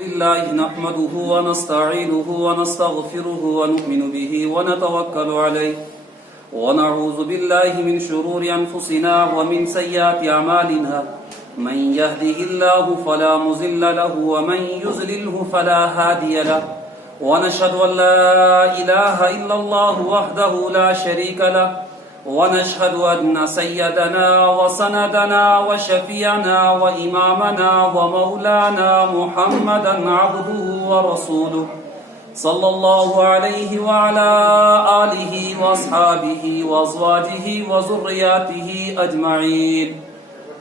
لله نحمده ونستعينه ونستغفره ونؤمن به ونتوكل عليه ونعوذ بالله من شرور أنفسنا ومن سيئات أعمالنا من يهده الله فلا مضل له ومن يضلله فلا هادي له ونشهد أن لا إله إلا الله وحده لا شريك له ونشهد أن سيدنا وسندنا وشفيعنا وإمامنا ومولانا محمدا عبده ورسوله صلى الله عليه وعلى آله وأصحابه وأزواجه وذرياته أجمعين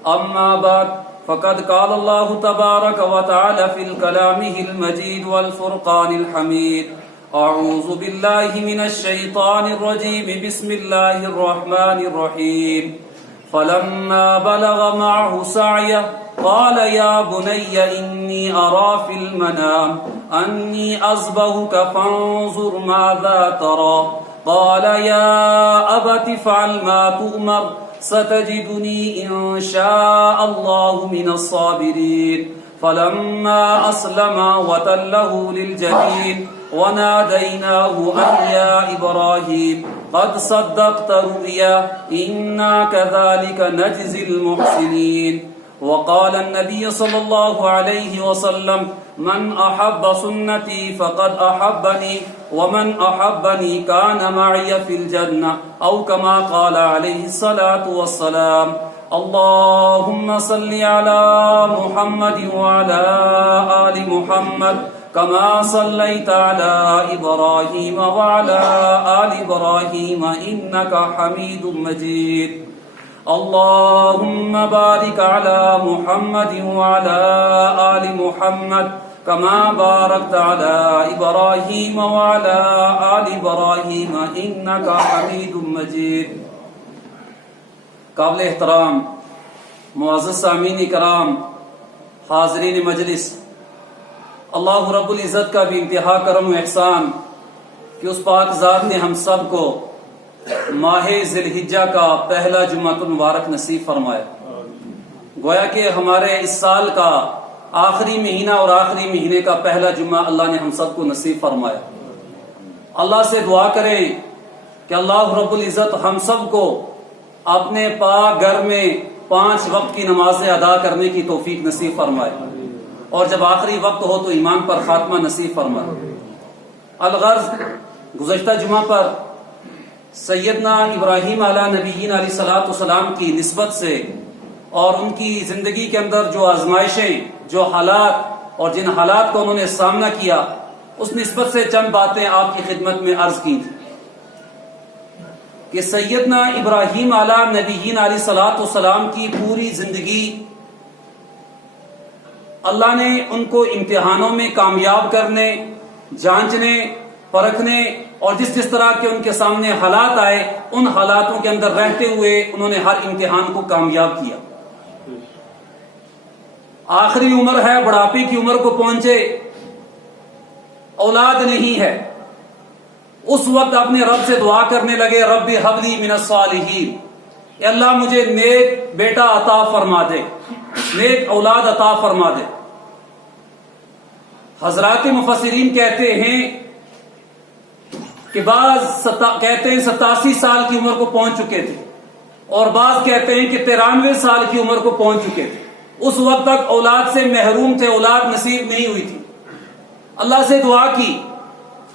أما بعد فقد قال الله تبارك وتعالى في كلامه المجيد والفرقان الحميد أعوذ بالله من الشيطان الرجيم بسم الله الرحمن الرحيم فلما بلغ معه سعيه قال يا بني إني أرى في المنام أني أذبحك فانظر ماذا ترى قال يا أبت افعل ما تؤمر ستجدني إن شاء الله من الصابرين فلما أسلم وتله للجبين وناديناه أن يا إبراهيم قد صدقت رؤيا إنا كذلك نجزي المحسنين وقال النبي صلى الله عليه وسلم من أحب سنتي فقد أحبني ومن أحبني كان معي في الجنة أو كما قال عليه الصلاة والسلام اللهم صل على محمد وعلى آل محمد كما صليت على إبراهيم وعلى آل إبراهيم إنك حميد مجيد اللهم بارك على محمد وعلى آل محمد كما باركت على إبراهيم وعلى آل إبراهيم إنك حميد مجيد. قابل احترام معزز سامعین کرام، حاضرین مجلس، اللہ رب العزت کا بھی انتہا کرم و احسان کہ اس پاک ذات نے ہم سب کو ماہ ذی الحجہ کا پہلا جمعہ المبارک نصیب فرمایا. گویا کہ ہمارے اس سال کا آخری مہینہ اور آخری مہینے کا پہلا جمعہ اللہ نے ہم سب کو نصیب فرمایا. اللہ سے دعا کریں کہ اللہ رب العزت ہم سب کو اپنے پاک گھر میں 5 وقت کی نمازیں ادا کرنے کی توفیق نصیب فرمائے، اور جب آخری وقت ہو تو ایمان پر خاتمہ نصیب فرمائے. الغرض، گزشتہ جمعہ پر سیدنا ابراہیم علیہ نبیین علیہ الصلوۃ والسلام کی نسبت سے اور ان کی زندگی کے اندر جو آزمائشیں، جو حالات اور جن حالات کو انہوں نے سامنا کیا، اس نسبت سے چند باتیں آپ کی خدمت میں عرض کی تھی کہ سیدنا ابراہیم علیہ نبیین علیہ الصلوۃ والسلام کی پوری زندگی اللہ نے ان کو امتحانوں میں کامیاب کرنے، جانچنے، پرکھنے اور جس طرح کے ان کے سامنے حالات آئے، ان حالاتوں کے اندر رہتے ہوئے انہوں نے ہر امتحان کو کامیاب کیا. آخری عمر ہے، بڑھاپے کی عمر کو پہنچے، اولاد نہیں ہے، اس وقت اپنے رب سے دعا کرنے لگے رب ہب لی من الصالحین، اے اللہ مجھے نیک بیٹا عطا فرما دے، نیک اولاد عطا فرما دے. حضرات مفسرین کہتے ہیں کہ بعض کہتے ہیں 87 سال کی عمر کو پہنچ چکے تھے، اور بعض کہتے ہیں کہ 93 سال کی عمر کو پہنچ چکے تھے. اس وقت تک اولاد سے محروم تھے، اولاد نصیب نہیں ہوئی تھی. اللہ سے دعا کی،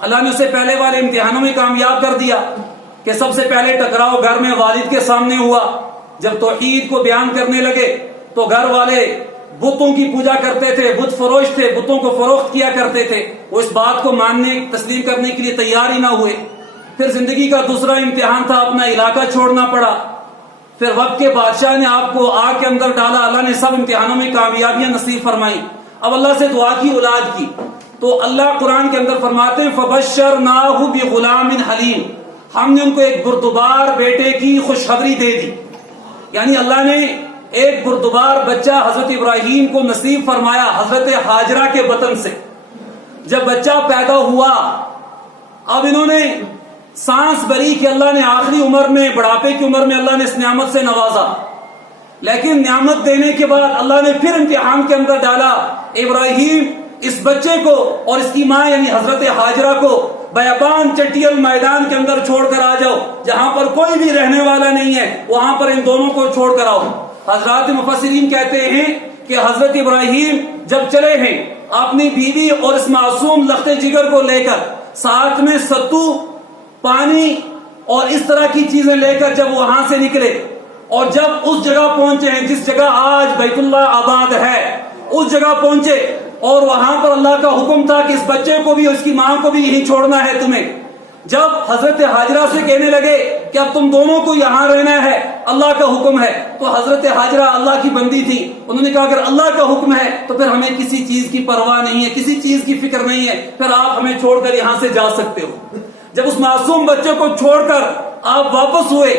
اللہ نے اسے پہلے والے امتحانوں میں کامیاب کر دیا کہ سب سے پہلے ٹکراؤ گھر میں والد کے سامنے ہوا. جب توحید کو بیان کرنے لگے تو گھر والے بتوں کی پوجا کرتے تھے، بت فروش تھے، بتوں کو فروخت کیا کرتے تھے. وہ اس بات کو ماننے، تسلیم کرنے کے لیے تیار ہی نہ ہوئے. پھر زندگی کا دوسرا امتحان تھا، اپنا علاقہ چھوڑنا پڑا. پھر وقت کے بادشاہ نے آپ کو آگ کے اندر ڈالا، اللہ نے سب امتحانوں میں کامیابیاں نصیب فرمائی. اب اللہ سے دعا کی اولاد کی، تو اللہ قرآن کے اندر فرماتے ہیں فَبَشَّرْنَاهُ بِغُلَامٍ حَلِيمٍ، ہم نے ان کو ایک بردبار بیٹے کی خوشخبری دے دی. یعنی اللہ نے ایک بردبار بچہ حضرت ابراہیم کو نصیب فرمایا حضرت ہاجرہ کے بطن سے. جب بچہ پیدا ہوا، اب انہوں نے سانس بھری کہ اللہ نے آخری عمر میں، بڑھاپے کی عمر میں اللہ نے اس نعمت سے نوازا. لیکن نعمت دینے کے بعد اللہ نے پھر امتحان کے اندر ڈالا. ابراہیم اس بچے کو اور اس کی ماں یعنی حضرت حاجرہ کو بیابان چٹیل میدان کے اندر چھوڑ کر آ جاؤ، جہاں پر کوئی بھی رہنے والا نہیں ہے، وہاں پر ان دونوں کو چھوڑ کر آؤ۔ حضرات مفسرین کہتے ہیں کہ حضرت ابراہیم جب چلے ہیں اپنی بیوی اور اس معصوم لخت جگر کو لے کر، ساتھ میں ستو، پانی اور اس طرح کی چیزیں لے کر جب وہاں سے نکلے اور جب اس جگہ پہنچے ہیں جس جگہ آج بیت اللہ آباد ہے، اس جگہ پہنچے اور وہاں پر اللہ کا حکم تھا کہ اس بچے کو بھی اور اس کی ماں کو بھی یہیں چھوڑنا ہے تمہیں۔ جب حضرت حاجرہ سے کہنے لگے کہ اب تم دونوں کو یہاں رہنا ہے، اللہ کا حکم ہے، تو حضرت حاجرہ اللہ کی بندی تھی، انہوں نے کہا اگر اللہ کا حکم ہے تو پھر ہمیں کسی چیز کی پرواہ نہیں ہے، کسی چیز کی فکر نہیں ہے، پھر آپ ہمیں چھوڑ کر یہاں سے جا سکتے ہو۔ جب اس معصوم بچے کو چھوڑ کر آپ واپس ہوئے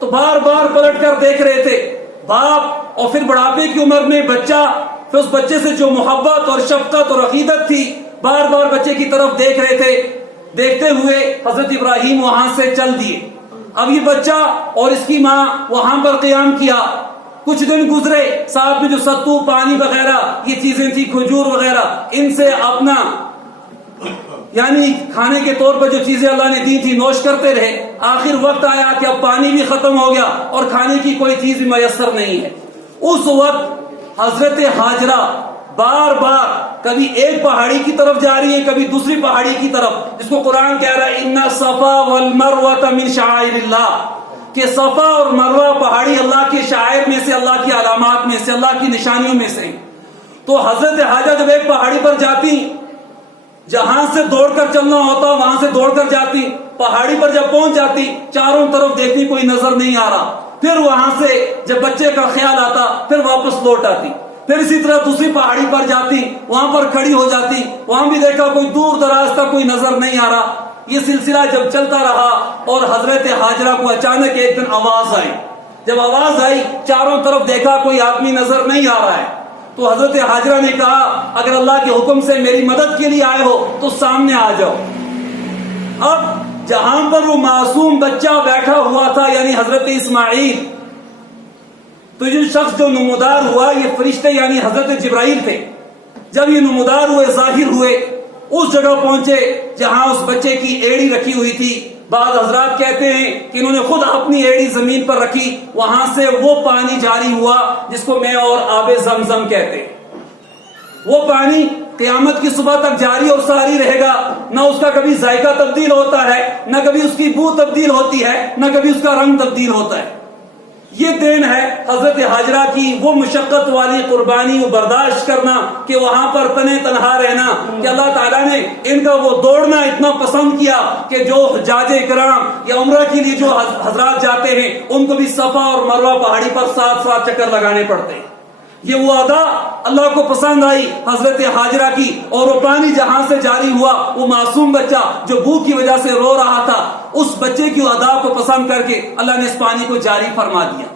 تو بار بار پلٹ کر دیکھ رہے تھے، باپ اور پھر بڑھاپے کی عمر میں بچہ، پھر اس بچے سے جو محبت اور شفقت اور عقیدت تھی، بار بار بچے کی طرف دیکھ رہے تھے۔ دیکھتے ہوئے حضرت ابراہیم وہاں سے چل دیے۔ اب یہ بچہ اور اس کی ماں وہاں پر قیام کیا، کچھ دن گزرے، ساتھ میں جو ستو، پانی وغیرہ یہ چیزیں تھی، کھجور وغیرہ، ان سے اپنا یعنی کھانے کے طور پر جو چیزیں اللہ نے دی تھی نوش کرتے رہے۔ آخر وقت آیا کہ اب پانی بھی ختم ہو گیا اور کھانے کی کوئی چیز بھی میسر نہیں ہے۔ اس وقت حضرت حاجرہ بار بار کبھی ایک پہاڑی کی طرف جا رہی ہے، کبھی دوسری پہاڑی کی طرف، جس کو قرآن کہہ رہا ہے ان الصفا والمروہ من شعائر اللہ، کہ صفا اور مروہ پہاڑی اللہ کے شعائر میں سے، اللہ کی علامات میں سے، اللہ کی نشانیوں میں سے۔ تو حضرت حاجرہ جب ایک پہاڑی پر جاتی، جہاں سے دوڑ کر چلنا ہوتا وہاں سے دوڑ کر جاتی، پہاڑی پر جب پہنچ جاتی چاروں طرف دیکھتی کوئی نظر نہیں آ رہا، پھر وہاں سے جب بچے کا خیال آتا پھر واپس لوٹ آتی، پھر اسی طرح دوسری پہاڑی پر جاتی، وہاں پر کھڑی ہو جاتی، وہاں بھی دیکھا کوئی دور دراز تک کوئی نظر نہیں آ رہا۔ یہ سلسلہ جب چلتا رہا اور حضرت حاجرہ کو اچانک ایک دن آواز آئی۔ جب آواز آئی چاروں طرف دیکھا کوئی آدمی نظر نہیں آ رہا ہے، تو حضرت حاجرہ نے کہا اگر اللہ کے حکم سے میری مدد کے لیے آئے ہو تو سامنے آ جاؤ۔ اب جہاں پر وہ معصوم بچہ بیٹھا ہوا تھا یعنی حضرت اسماعیل، تو یہ شخص جو نمودار ہوا یہ فرشتے یعنی حضرت جبرائیل تھے۔ جب یہ نمودار ہوئے، ظاہر ہوئے، اس جگہ پہنچے جہاں اس بچے کی ایڑی رکھی ہوئی تھی۔ بعض حضرات کہتے ہیں کہ انہوں نے خود اپنی ایڑی زمین پر رکھی، وہاں سے وہ پانی جاری ہوا جس کو میں اور آب زمزم کہتے ہیں۔ وہ پانی قیامت کی صبح تک جاری اور ساری رہے گا، نہ اس کا کبھی ذائقہ تبدیل ہوتا ہے، نہ کبھی اس کی بو تبدیل ہوتی ہے، نہ کبھی اس کا رنگ تبدیل ہوتا ہے۔ یہ دین ہے حضرت حاجرہ کی وہ مشقت والی قربانی و برداشت کرنا کہ وہاں پر تنے تنہا رہنا، کہ اللہ تعالیٰ نے ان کا وہ دوڑنا اتنا پسند کیا کہ جو حجاج کرام یا عمرہ کے لیے جو حضرات جاتے ہیں ان کو بھی صفا اور مروہ پہاڑی پر 7 چکر لگانے پڑتے ہیں۔ یہ وہ ادا اللہ کو پسند آئی حضرت حاجرہ کی، اور وہ پانی جہاں سے جاری ہوا، وہ معصوم بچہ جو بھوک کی وجہ سے رو رہا تھا، اس بچے کی ادا کو پسند کر کے اللہ نے اس پانی کو جاری فرما دیا۔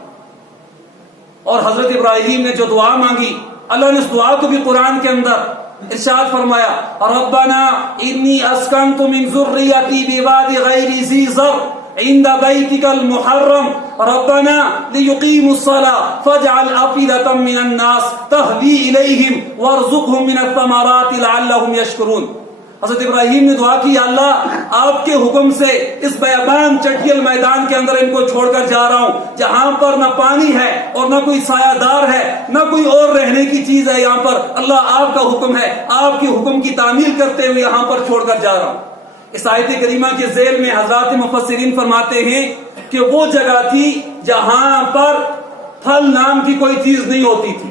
اور حضرت ابراہیم نے جو دعا مانگی، اللہ نے اس دعا کو بھی قرآن کے اندر ارشاد فرمایا، ربنا انی اسکنت من ذریتی بواد غیر ذی زرع عند بیتک المحرم ربنا لیقیموا الصلاة فاجعل افئدة من الناس تهوی الیہم وارزقهم من الثمرات لعلهم یشکرون۔ حضرت ابراہیم نے دعا کی، یا اللہ آپ کے حکم سے اس بیابان چٹیل میدان کے اندر ان کو چھوڑ کر جا رہا ہوں، جہاں پر نہ پانی ہے اور نہ کوئی سایہ دار ہے، نہ کوئی اور رہنے کی چیز ہے، یہاں پر اللہ آپ کا حکم ہے، آپ کے حکم کی تعمیل کرتے ہوئے یہاں پر چھوڑ کر جا رہا ہوں۔ اس آیت کریمہ کے ذیل میں حضرات مفسرین فرماتے ہیں کہ وہ جگہ تھی جہاں پر پھل نام کی کوئی چیز نہیں ہوتی تھی،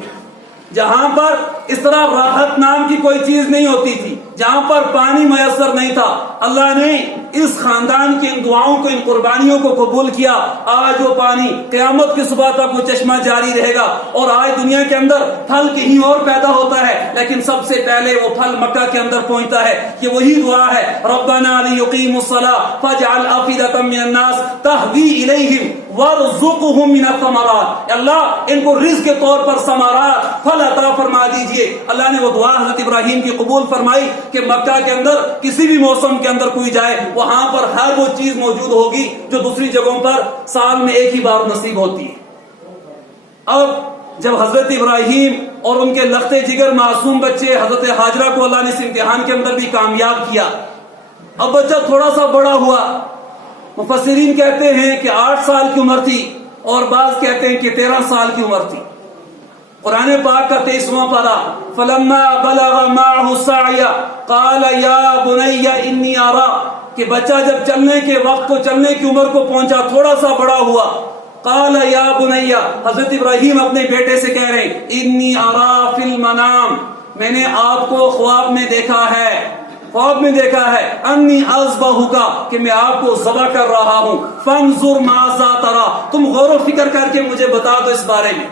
جہاں پر اس طرح راحت نام کی کوئی چیز نہیں ہوتی تھی، جہاں پر پانی میسر نہیں تھا۔ اللہ نے اس خاندان کی ان دعاؤں کو، ان قربانیوں کو قبول کیا۔ آج وہ پانی قیامت کی صبح تک وہ چشمہ جاری رہے گا، اور آج دنیا کے اندر پھل کہیں اور پیدا ہوتا ہے، لیکن سب سے پہلے وہ پھل مکہ کے اندر پہنچتا ہے۔ یہ وہی دعا ہے، ربنا لیقیموا الصلاة فاجعل افئدة من الناس تهوی الیہم وارزقهم من الثمرات، اللہ ان کو رزق کے طور پر ثمرات، پھل عطا فرما دیجئے۔ اللہ نے وہ دعا حضرت ابراہیم کی قبول فرمائی کہ مکہ کے اندر کسی بھی موسم کے اندر کوئی جائے، وہاں پر ہر وہ چیز موجود ہوگی جو دوسری جگہوں پر سال میں ایک ہی بار نصیب ہوتی ہے۔ اب جب حضرت ابراہیم اور ان کے لختے جگر معصوم بچے حضرت ہاجرہ کو اللہ نے اس امتحان کے اندر بھی کامیاب کیا. اب بچہ تھوڑا سا بڑا ہوا. مفسرین کہتے ہیں کہ 8 سال کی عمر تھی اور بعض کہتے ہیں کہ 13 سال کی عمر تھی. قرآن پاک کا 23واں پارہ فلما بلغ معه السعي قال يا بني اني ارى کہ بچہ جب چلنے کے وقت کو چلنے کی عمر کو پہنچا تھوڑا سا بڑا ہوا. قال یا بني حضرت ابراہیم اپنے بیٹے سے کہہ رہے ہیں انی ارى فی المنام میں نے آپ کو خواب میں دیکھا ہے انی اذبحک کہ میں آپ کو ذبح کر رہا ہوں. فانظر ماذا ترى تم غور و فکر کر کے مجھے بتا دو اس بارے میں.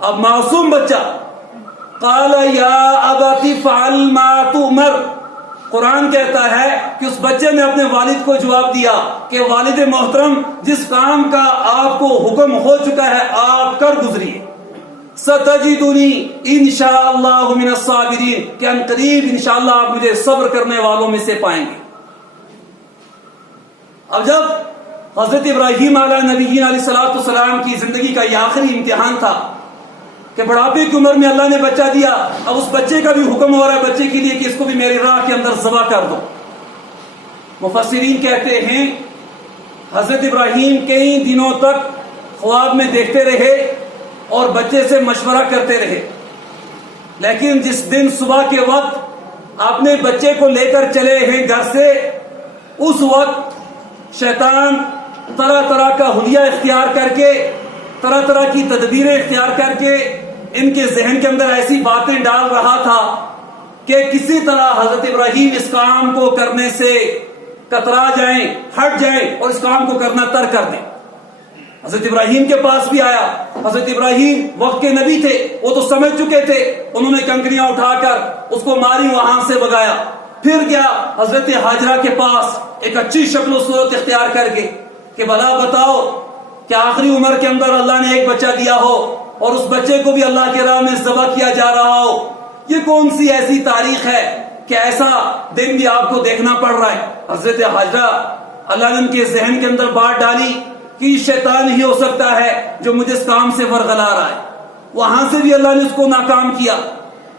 اب معصوم بچہ قال یا ابت فعل ما تؤمر قرآن کہتا ہے کہ اس بچے نے اپنے والد کو جواب دیا کہ والد محترم جس کام کا آپ کو حکم ہو چکا ہے آپ کر گزریے. ستجدنی انشاءاللہ من الصابرین کہ ان قریب انشاءاللہ آپ مجھے صبر کرنے والوں میں سے پائیں گے. اب جب حضرت ابراہیم علیہ نبیین علیہ الصلوۃ والسلام کی زندگی کا یہ آخری امتحان تھا کہ بڑھاپے کی عمر میں اللہ نے بچہ دیا. اب اس بچے کا بھی حکم ہو رہا ہے بچے کے لیے کہ اس کو بھی میری راہ کے اندر ذبح کر دو. مفسرین کہتے ہیں حضرت ابراہیم کئی دنوں تک خواب میں دیکھتے رہے اور بچے سے مشورہ کرتے رہے. لیکن جس دن صبح کے وقت آپ نے بچے کو لے کر چلے ہیں گھر سے, اس وقت شیطان طرح طرح کا حلیہ اختیار کر کے طرح طرح کی تدبیریں اختیار کر کے ان کے ذہن کے اندر ایسی باتیں ڈال رہا تھا کہ کسی طرح حضرت ابراہیم اس کام کو کرنے سے کترا جائیں, ہٹ جائیں اور اس کام کو کرنا ترک کر دیں. حضرت ابراہیم کے پاس بھی آیا. حضرت ابراہیم وقت کے نبی تھے, وہ تو سمجھ چکے تھے. انہوں نے کنکریاں اٹھا کر اس کو ماری, وہاں سے بگایا. پھر گیا حضرت ہاجرہ کے پاس ایک اچھی شکل و صورت اختیار کر کے کہ بھلا بتاؤ کہ آخری عمر کے اندر اللہ نے ایک بچہ دیا ہو اور اس بچے کو بھی اللہ کے راہ میں ذبح کیا جا رہا ہو, یہ کون سی ایسی تاریخ ہے کہ ایسا دن بھی آپ کو دیکھنا پڑ رہا ہے. حضرت ہاجرہ اللہ نے ان کے ذہن کے اندر بات ڈالی کہ شیطان ہی ہو سکتا ہے جو مجھے اس کام سے ورغلا رہا ہے. وہاں سے بھی اللہ نے اس کو ناکام کیا.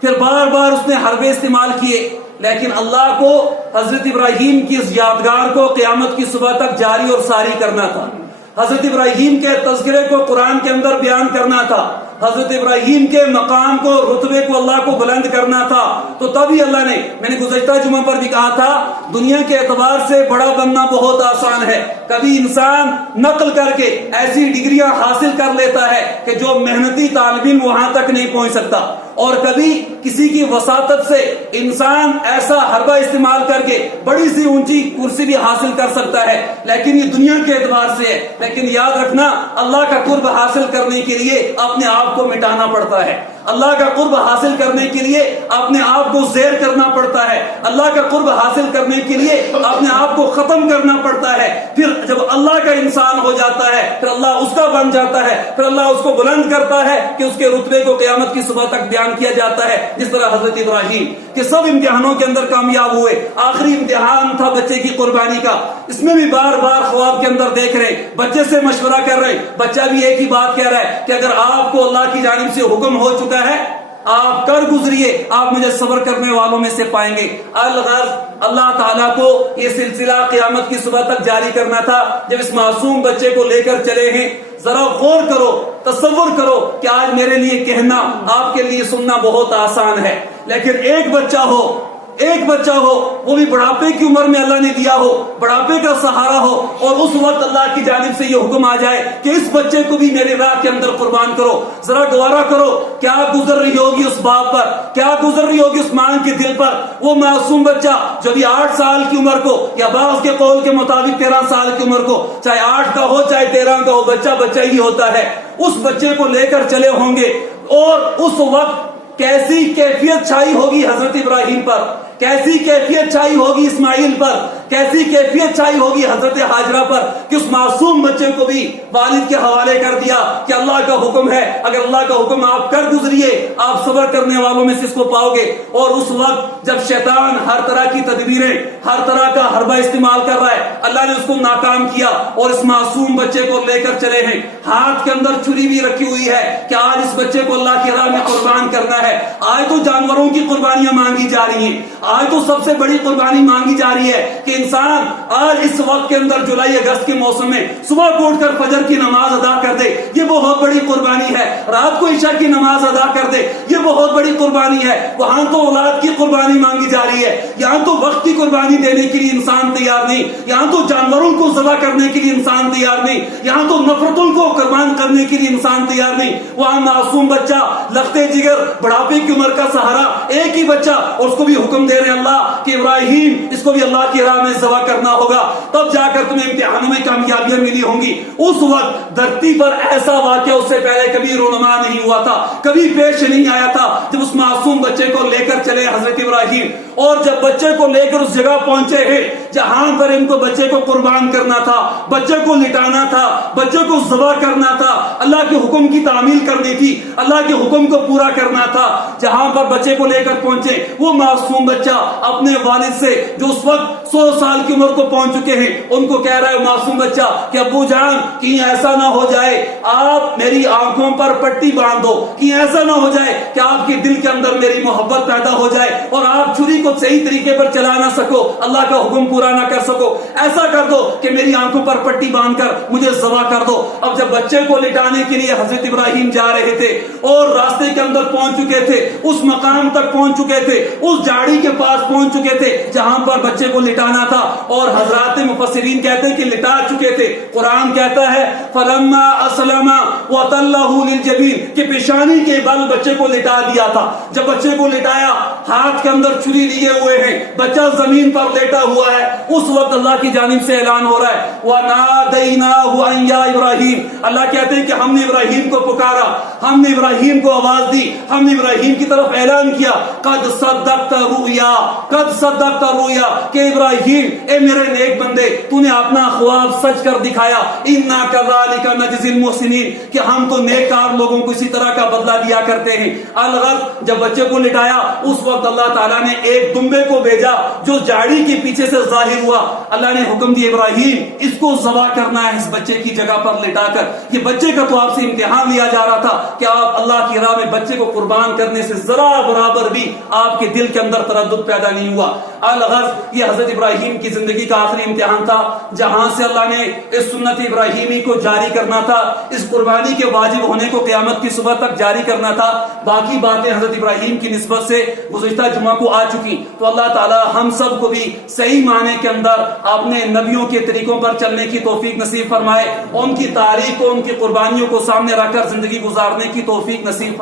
پھر بار بار اس نے حربے استعمال کیے, لیکن اللہ کو حضرت ابراہیم کی اس یادگار کو قیامت کی صبح تک جاری اور ساری کرنا تھا. حضرت ابراہیم کے تذکرے کو قرآن کے اندر بیان کرنا تھا. حضرت ابراہیم کے مقام کو, رتبے کو اللہ کو بلند کرنا تھا. تو تبھی اللہ نے, میں نے گزشتہ جمعہ پر بھی کہا تھا, دنیا کے اعتبار سے بڑا بننا بہت آسان ہے. کبھی انسان نقل کر کے ایسی ڈگریاں حاصل کر لیتا ہے کہ جو محنتی طالب علم وہاں تک نہیں پہنچ سکتا, اور کبھی کسی کی وساطت سے انسان ایسا حربہ استعمال کر کے بڑی سی اونچی کرسی بھی حاصل کر سکتا ہے. لیکن یہ دنیا کے اعتبار سے ہے. لیکن یاد رکھنا, اللہ کا قرب حاصل کرنے کے لیے اپنے آپ کو مٹانا پڑتا ہے. اللہ کا قرب حاصل کرنے کے لیے اپنے آپ کو زیر کرنا پڑتا ہے. اللہ کا قرب حاصل کرنے کے لیے اپنے آپ کو ختم کرنا پڑتا ہے. پھر جب اللہ کا انسان ہو جاتا ہے, پھر اللہ اس کا بن جاتا ہے, پھر اللہ اس کو بلند کرتا ہے کہ اس کے رتبے کو قیامت کی صبح تک بیان کیا جاتا ہے. جس طرح حضرت ابراہیم کہ سب امتحانوں کے اندر کامیاب ہوئے, آخری امتحان تھا بچے کی قربانی کا. اس میں بھی بار بار خواب کے اندر دیکھ رہے, بچے سے مشورہ کر رہے. بچہ بھی ایک ہی بات کہہ رہا ہے کہ اگر آپ کو اللہ کی جانب سے حکم ہو چکا ہے آپ کر گزریے, آپ مجھے صبر کرنے والوں میں سے پائیں گے. الغرض اللہ تعالیٰ کو یہ سلسلہ قیامت کی صبح تک جاری کرنا تھا. جب اس معصوم بچے کو لے کر چلے ہیں, ذرا غور کرو, تصور کرو کہ آج میرے لیے کہنا, آپ کے لیے سننا بہت آسان ہے. لیکن ایک بچہ ہو, وہ بھی بڑھاپے کی عمر میں اللہ نے دیا ہو, بڑھاپے کا سہارا ہو, اور اس وقت اللہ کی جانب سے یہ حکم آ جائے کہ اس بچے کو بھی میری راہ کے اندر قربان کرو. ذرا گوارا کرو کیا گزر رہی ہوگی اس باپ پر, کیا گزر رہی ہوگی اس ماں کے دل پر. وہ معصوم بچہ جو بھی 8 سال کی عمر کو, یا بعض کے قول کے مطابق 13 سال کی عمر کو, چاہے 8 کا ہو چاہے 13 کا ہو, بچہ ہی ہوتا ہے. اس بچے کو لے کر چلے ہوں گے, اور اس وقت کیسی کیفیت چھائی ہوگی حضرت ابراہیم پر, کیسی کیفیت چھائی ہوگی اسماعیل پر, کیسی کیفیت چھائی ہوگی حضرت ہاجرہ پر کہ اس معصوم بچے کو بھی والد کے حوالے کر دیا کہ اللہ کا حکم ہے، اگر اللہ کا حکم آپ کر گزریے آپ صبر کرنے والوں میں سے اس کو پاؤ گے۔ اور اس وقت جب شیطان ہر طرح کی تدبیریں، ہر طرح کا حربہ استعمال کر رہا ہے، اللہ نے اس کو ناکام کیا اور اس معصوم بچے کو لے کر چلے ہیں۔ ہاتھ کے اندر چھری بھی رکھی ہوئی ہے کہ آج اس بچے کو اللہ کی راہ میں قربان کرنا ہے۔ آج تو جانوروں کی قربانیاں مانگی جا رہی ہیں، آج تو سب سے بڑی قربانی مانگی جا رہی ہے کہ انسان آج اس وقت کے اندر جولائی اگست کے موسم میں صبح کو اٹھ کر فجر کی نماز ادا کر دے، یہ بہت بڑی قربانی ہے۔ رات کو عشاء کی نماز ادا کر دے، یہ بہت بڑی قربانی ہے۔ وہاں تو اولاد کی قربانی مانگی جا رہی ہے، یہاں تو وقت کی قربانی دینے کے لیے انسان تیار نہیں، یہاں تو جانوروں کو ذبح کرنے کے لیے انسان تیار نہیں، یہاں تو نفرتوں کو قربان کرنے کے لیے انسان تیار نہیں۔ وہاں معصوم بچہ لختے جگر بڑھاپے کی عمر کا سہارا ایک ہی بچہ، اور اس کو بھی حکم دے رہے اللہ کہ ابراہیم اس کو بھی اللہ کی راہ میں ذبح کرنا ہوگا، تب جا کر تمہیں امتحانوں میں کامیابیاں ملی ہوں گی۔ اس وقت دھرتی پر ایسا واقعہ اس سے پہلے کبھی رونما نہیں ہوا تھا، کبھی پیش نہیں آیا تھا جب اس معصوم بچے کو لے کر چلے حضرت ابراہیم۔ اور جب بچے کو لے کر اس جگہ پہنچے ہیں جہاں پر ان کو بچے کو قربان کرنا تھا، بچے کو لٹانا تھا، بچے کو ذبح کرنا تھا، اللہ کے حکم کی تعمیل کرنی تھی، اللہ کے حکم کو پورا کرنا تھا، جہاں پر بچے کو لے کر پہنچے وہ معصوم بچہ اپنے والد سے جو اس وقت 100 سال کی عمر کو پہنچ چکے ہیں ان کو کہہ رہا ہے معصوم بچہ کہ ابو جان کہیں ایسا نہ ہو جائے آپ میری آنکھوں پر پٹی باندھ دو، کہیں ایسا نہ ہو جائے کہ آپ کے دل کے اندر میری محبت پیدا ہو جائے اور آپ چھری کو صحیح طریقے پر چلا نہ سکو، اللہ کا حکم پورا نہ کر سکو، ایسا کر دو کہ میری آنکھوں پر پٹی باندھ کر مجھے ذبح کر دو۔ اب جب بچے کو لٹانے کے لیے حضرت ابراہیم جا رہے تھے اور راستے کے اندر پہنچ چکے تھے، اس مقام تک پہنچ چکے تھے، اس جھاڑی کے پاس پہنچ چکے تھے جہاں پر بچے کو لٹانا تھا، اور حضرات مفسرین کہتے ہیں کہ لٹا چکے تھے۔ قرآن کہتا ہے فلما اسلم وتلہ للجبین کہ پیشانی کے بل بچے کو لٹا دیا تھا۔ جب بچے کو لٹایا ہاتھ کے اندر چھری لیے ہوئے ہیں، بچہ زمین پر لیٹا ہوا ہے، اس وقت اللہ کی جانب سے اعلان ہو رہا ہے وَنَادَيْنَاهُ أَن يَا إِبْرَاهِيمُ، اللہ کہتے ہیں کہ ہم نے ابراہیم کو پکارا، ہم نے ابراہیم کو آواز دی، ہم نے ابراہیم کی طرف اعلان کیا قد صدقت رؤیا، قد صدقت رؤیا کہ ابراہیم اے میرے نیک بندے تو نے اپنا خواب سچ کر دکھایا، اِنَّا كَذَلِكَ نَجْزِي الْمُحْسِنِينَ کہ ہم تو نیکار لوگوں کو اسی طرح کا بدلہ دیا کرتے ہیں۔ الغرض جب بچے کو لٹایا اس وقت اللہ تعالیٰ نے ایک دمبے کو بھیجا جو جھاڑی کے پیچھے سے ظاہر ہوا۔ اللہ نے حکم دیا ابراہیم اس کو ذبح کرنا ہے اس بچے کی جگہ پر لٹا کر۔ یہ بچے کا تو آپ سے امتحان لیا جا رہا تھا کہ آپ اللہ کی راہ میں بچے کو قربان کرنے سے ذرا برابر بھی آپ کے دل کے اندر تردد پیدا نہیں ہوا۔ الغرض یہ حضرت ابراہیم کی زندگی کا آخری امتحان تھا جہاں سے اللہ نے اس سنت ابراہیمی کو جاری کرنا تھا، اس قربانی کے واجب ہونے کو قیامت کی صبح تک جاری کرنا تھا۔ باقی باتیں حضرت ابراہیم کی نسبت سے گزشتہ جمعہ کو آ چکی، تو اللہ تعالی ہم سب کو بھی صحیح معنی کے اندر اپنے نبیوں کے طریقوں پر چلنے کی توفیق نصیب فرمائے، ان کی تاریخ کو ان کی قربانیوں کو سامنے رکھ کر زندگی گزارنے کی توفیق نصیب فرمائے۔